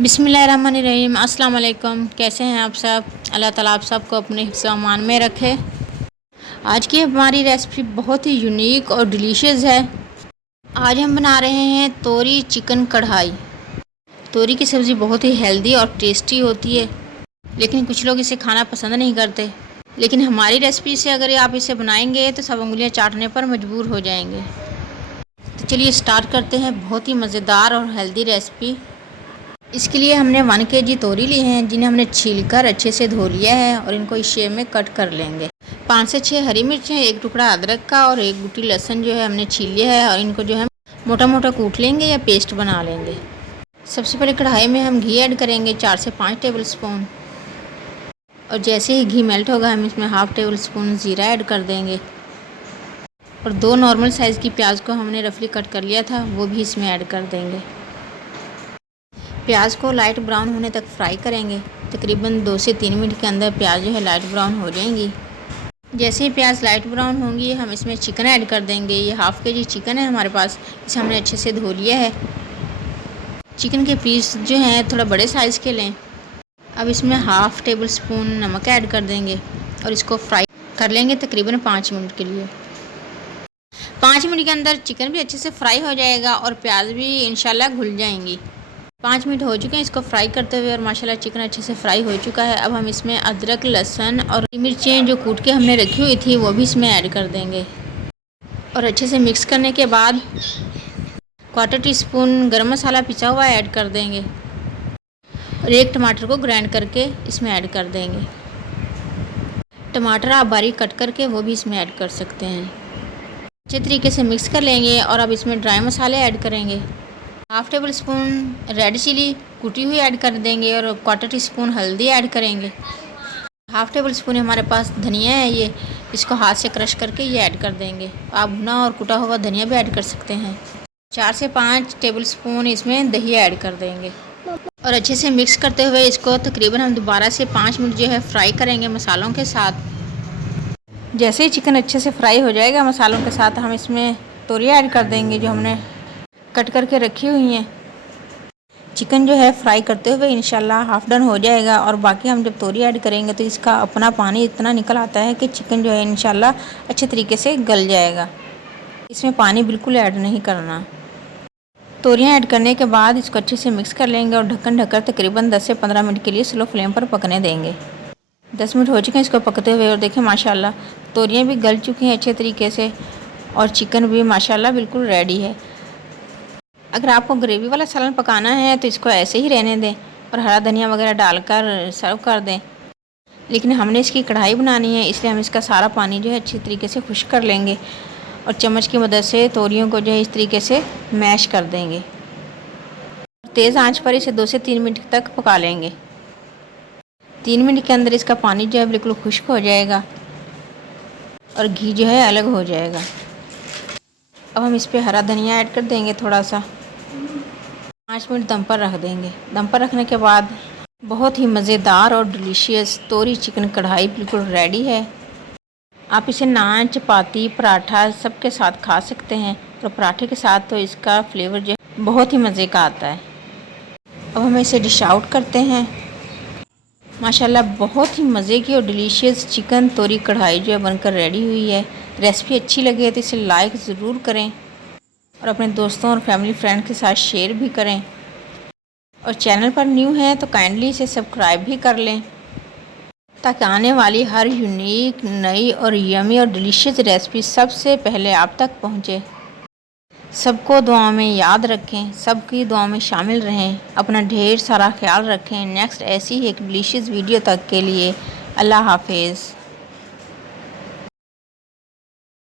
बिस्मिल्लाहिर्रहमानिर्रहीम। अस्सलाम वालेकुम। कैसे हैं आप सब? अल्लाह ताला आप सबको अपने हिफ्ज़ व अमान में रखे। आज की हमारी रेसिपी बहुत ही यूनिक और डिलीशियस है। आज हम बना रहे हैं तोरी चिकन कढ़ाई। तोरी की सब्ज़ी बहुत ही हेल्दी और टेस्टी होती है, लेकिन कुछ लोग इसे खाना पसंद नहीं करते। लेकिन हमारी रेसिपी से अगर आप इसे बनाएंगे तो सब उंगलियां चाटने पर मजबूर हो जाएंगे। तो चलिए स्टार्ट करते हैं बहुत ही मज़ेदार और हेल्दी रेसिपी। इसके लिए हमने 1 kg तोरी ली हैं, जिन्हें हमने छीलकर अच्छे से धो लिया है और इनको इस शेप में कट कर लेंगे। 5 से 6 हरी मिर्च हैं, 1 टुकड़ा अदरक का और 1 गुटी लहसुन जो है हमने छील लिया है और इनको जो है मोटा मोटा कूट लेंगे या पेस्ट बना लेंगे। सबसे पहले कढ़ाई में हम घी ऐड करेंगे 4 से 5 टेबल स्पून, और जैसे ही घी मेल्ट होगा हम इसमें हाफ़ टेबल स्पून ज़ीरा ऐड कर देंगे। और 2 नॉर्मल साइज़ की प्याज को हमने रफली कट कर लिया था, वो भी इसमें ऐड कर देंगे। प्याज को लाइट ब्राउन होने तक फ्राई करेंगे। तकरीबन 2 से 3 मिनट के अंदर प्याज जो है लाइट ब्राउन हो जाएंगी। जैसे ही प्याज लाइट ब्राउन होंगी हम इसमें चिकन ऐड कर देंगे। ये हाफ़ kg चिकन है हमारे पास, इसे हमने अच्छे से धो लिया है। चिकन के पीस जो हैं थोड़ा बड़े साइज़ के लें। अब इसमें हाफ़ टेबल स्पून नमक ऐड कर देंगे और इसको फ्राई कर लेंगे तकरीबन 5 मिनट के लिए। 5 मिनट के अंदर चिकन भी अच्छे से फ्राई हो जाएगा और प्याज भी इंशाल्लाह घुल जाएंगी। 5 मिनट हो चुके हैं इसको फ्राई करते हुए और माशाल्लाह चिकन अच्छे से फ्राई हो चुका है। अब हम इसमें अदरक, लहसुन और मिर्चें जो कूट के हमने रखी हुई थी वो भी इसमें ऐड कर देंगे और अच्छे से मिक्स करने के बाद 1/4 टीस्पून गरम मसाला पिसा हुआ ऐड कर देंगे और 1 टमाटर को ग्राइंड करके इसमें ऐड कर देंगे। टमाटर आप बारीक कट करके वो भी इसमें ऐड कर सकते हैं। अच्छे तरीके से मिक्स कर लेंगे और अब इसमें ड्राई मसाले ऐड करेंगे। Half table spoon red chilli कुटी हुई ऐड कर देंगे और 1/4 टीस्पून हल्दी ऐड करेंगे। हाफ़ टेबल स्पून हमारे पास धनिया है, ये इसको हाथ से क्रश करके ये ऐड कर देंगे। आप भुना और कुटा हुआ धनिया भी ऐड कर सकते हैं। 4 से 5 टेबल स्पून इसमें दही ऐड कर देंगे और अच्छे से मिक्स करते हुए इसको तकरीबन हम दोबारा से 5 मिनट जो है फ्राई करेंगे मसालों के साथ। जैसे ही चिकन अच्छे से फ्राई हो जाएगा मसालों के साथ, हम इसमें तोरी ऐड कर देंगे जो हमने कट करके रखी हुई हैं। चिकन जो है फ्राई करते हुए इंशाल्लाह हाफ़ डन हो जाएगा और बाकी हम जब तोरी ऐड करेंगे तो इसका अपना पानी इतना निकल आता है कि चिकन जो है इंशाल्लाह अच्छे तरीके से गल जाएगा। इसमें पानी बिल्कुल ऐड नहीं करना। तोरियां ऐड करने के बाद इसको अच्छे से मिक्स कर लेंगे और ढक्कन ढककर तकरीबन 10 से 15 मिनट के लिए स्लो फ्लेम पर पकने देंगे। 10 मिनट हो चुके हैं इसको पकते हुए और देखें माशाल्लाह तोरियाँ भी गल चुकी हैं अच्छे तरीके से और चिकन भी माशाल्लाह बिल्कुल रेडी है। अगर आपको ग्रेवी वाला सालन पकाना है तो इसको ऐसे ही रहने दें और हरा धनिया वगैरह डालकर सर्व कर दें, लेकिन हमने इसकी कढ़ाई बनानी है इसलिए हम इसका सारा पानी जो है अच्छी तरीके से खुश्क कर लेंगे और चम्मच की मदद से तोरियों को जो है इस तरीके से मैश कर देंगे। तेज़ आंच पर इसे 2 से 3 मिनट तक पका लेंगे। 3 मिनट के अंदर इसका पानी जो है बिल्कुल खुश्क हो जाएगा और घी जो है अलग हो जाएगा। अब हम इस पर हरा धनिया ऐड कर देंगे थोड़ा सा। 5 मिनट दम पर रख देंगे। दम पर रखने के बाद बहुत ही मज़ेदार और डिलीशियस तोरी चिकन कढ़ाई बिल्कुल रेडी है। आप इसे नान, चपाती, पराठा सब के साथ खा सकते हैं और पराठे के साथ तो इसका फ्लेवर जो है बहुत ही मज़े का आता है। अब हम इसे डिश आउट करते हैं। माशाल्लाह बहुत ही मज़े की और डिलीशियस चिकन तोरी कढ़ाई जो है बनकर रेडी हुई है। रेसिपी अच्छी लगे तो इसे लाइक ज़रूर करें और अपने दोस्तों और फैमिली फ्रेंड के साथ शेयर भी करें, और चैनल पर न्यू हैं तो काइंडली इसे सब्सक्राइब भी कर लें ताकि आने वाली हर यूनिक, नई और यमी और डिलीशियस रेसिपी सबसे पहले आप तक पहुँचे। सबको दुआ में याद रखें, सबकी दुआ में शामिल रहें, अपना ढेर सारा ख्याल रखें। नेक्स्ट ऐसी ही एक डिलीशियस वीडियो तक के लिए अल्लाह हाफिज़।